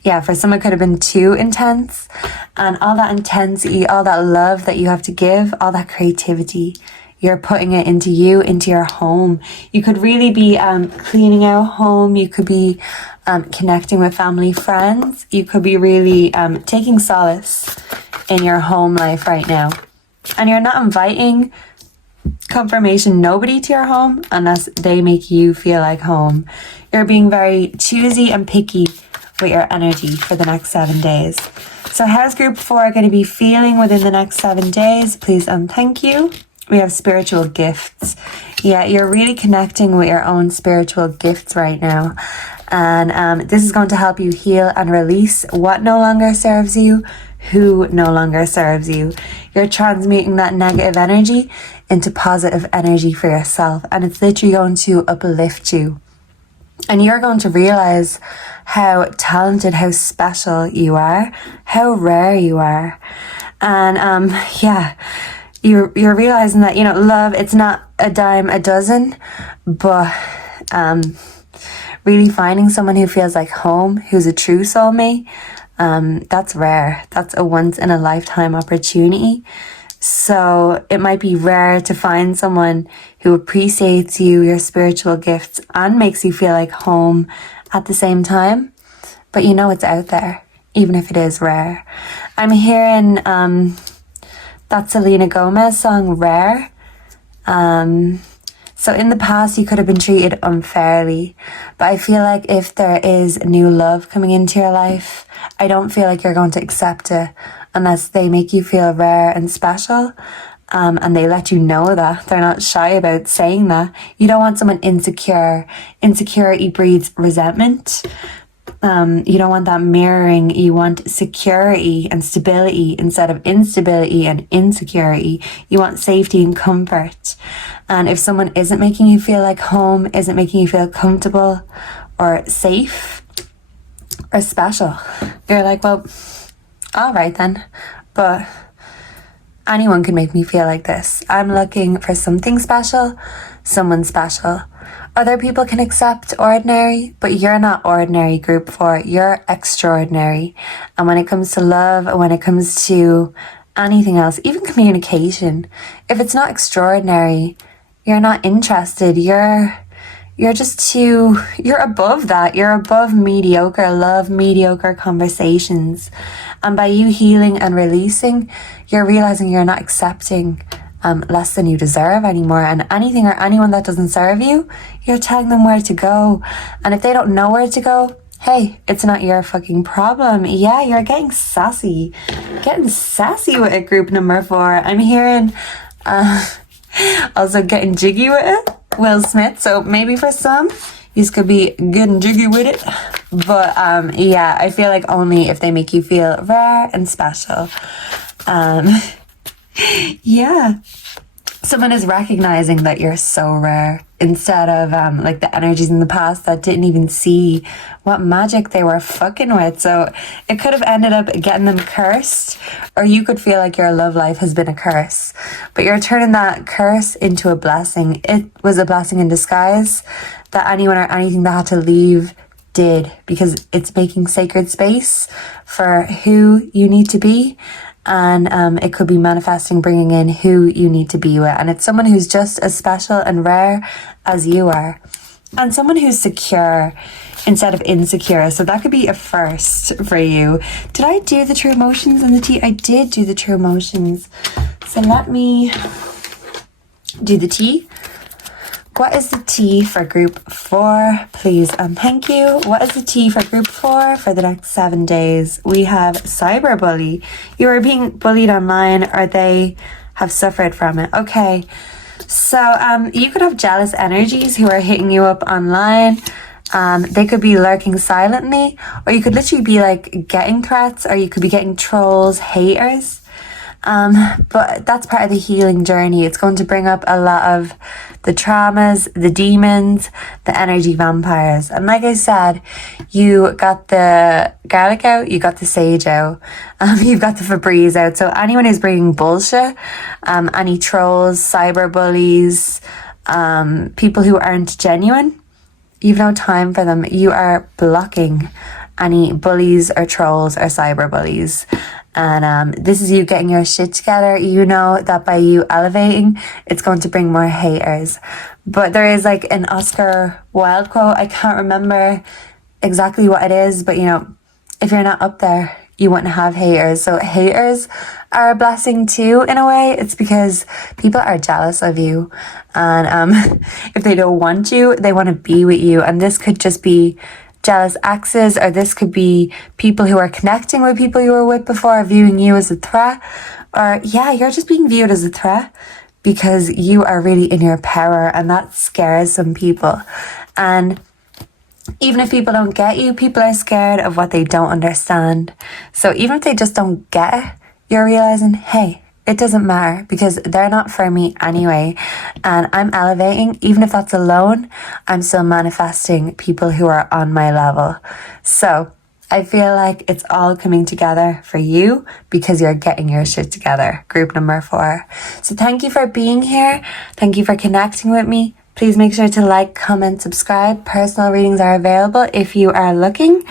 yeah, for some it could have been too intense. And all that intensity, all that love that you have to give, all that creativity, you're putting it into you, into your home. You could really be cleaning out home. You could be connecting with family, friends. You could be really taking solace in your home life right now. And you're not inviting confirmation nobody to your home unless they make you feel like home. You're being very choosy and picky with your energy for the next 7 days. So how's group 4 going to be feeling within the next 7 days? Please and thank you. We have spiritual gifts. Yeah, you're really connecting with your own spiritual gifts right now. And this is going to help you heal and release what no longer serves you, who no longer serves you. You're transmuting that negative energy into positive energy for yourself, and it's literally going to uplift you. And you're going to realize how talented, how special you are, how rare you are. And yeah, you're realizing that, you know, love, it's not a dime a dozen, but really finding someone who feels like home, who's a true soulmate, that's rare. That's a once in a lifetime opportunity. So it might be rare to find someone who appreciates you, your spiritual gifts, and makes you feel like home at the same time. But you know it's out there, even if it is rare. I'm hearing that Selena Gomez song, Rare. So in the past, you could have been treated unfairly. But I feel like if there is new love coming into your life, I don't feel like you're going to accept it unless they make you feel rare and special. And they let you know that. They're not shy about saying that. You don't want someone insecure. Insecurity breeds resentment. You don't want that mirroring. You want security and stability instead of instability and insecurity. You want safety and comfort. And if someone isn't making you feel like home, isn't making you feel comfortable or safe or special, you're like, well, all right then. But anyone can make me feel like this. I'm looking for something special, someone special. Other people can accept ordinary, but you're not ordinary, group 4. You're extraordinary. And when it comes to love, when it comes to anything else, even communication, if it's not extraordinary, you're not interested. You're above that. You're above mediocre love, mediocre conversations. And by you healing and releasing, you're realizing you're not accepting less than you deserve anymore. And anything or anyone that doesn't serve you, you're telling them where to go. And if they don't know where to go, hey, it's not your fucking problem. Yeah, you're getting sassy. Getting sassy with it, group number 4. I'm hearing also getting jiggy with it. Will Smith. So maybe for some, you could be getting jiggy with it. But yeah, I feel like only if they make you feel rare and special. Yeah, someone is recognizing that you're so rare instead of like the energies in the past that didn't even see what magic they were fucking with. So it could have ended up getting them cursed, or you could feel like your love life has been a curse, but you're turning that curse into a blessing. It was a blessing in disguise that anyone or anything that had to leave did, because it's making sacred space for who you need to be. And it could be manifesting, bringing in who you need to be with. And it's someone who's just as special and rare as you are. And someone who's secure instead of insecure. So that could be a first for you. Did I do the true emotions and the T? I did do the true emotions. So let me do the T. What is the T for group 4? Please and thank you. What is the T for group 4 for the next 7 days? We have cyberbully. You are being bullied online, or they have suffered from it. Okay. So you could have jealous energies who are hitting you up online. They could be lurking silently, or you could literally be like getting threats, or you could be getting trolls, haters. But that's part of the healing journey. It's going to bring up a lot of the traumas, the demons, the energy vampires. And like I said, you got the garlic out, you got the sage out, you've got the Febreze out. So anyone who's bringing bullshit, any trolls, cyber bullies, people who aren't genuine, you've no time for them. You are blocking any bullies or trolls or cyber bullies. And this is you getting your shit together. You know that by you elevating, it's going to bring more haters. But there is like an Oscar Wilde quote. I can't remember exactly what it is, but you know, if you're not up there, you wouldn't have haters. So haters are a blessing too, in a way. It's because people are jealous of you. And if they don't want you, they want to be with you. And this could just be jealous exes, or this could be people who are connecting with people you were with before, viewing you as a threat. Or yeah, you're just being viewed as a threat because you are really in your power, and that scares some people. And even if people don't get you, people are scared of what they don't understand. So even if they just don't get it, you're realizing, hey, it doesn't matter because they're not for me anyway. And I'm elevating, even if that's alone, I'm still manifesting people who are on my level. So I feel like it's all coming together for you because you're getting your shit together. Group number 4. So thank you for being here. Thank you for connecting with me. Please make sure to like, comment, subscribe. Personal readings are available if you are looking.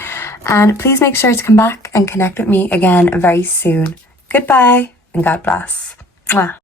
And please make sure to come back and connect with me again very soon. Goodbye. And God bless. Mwah.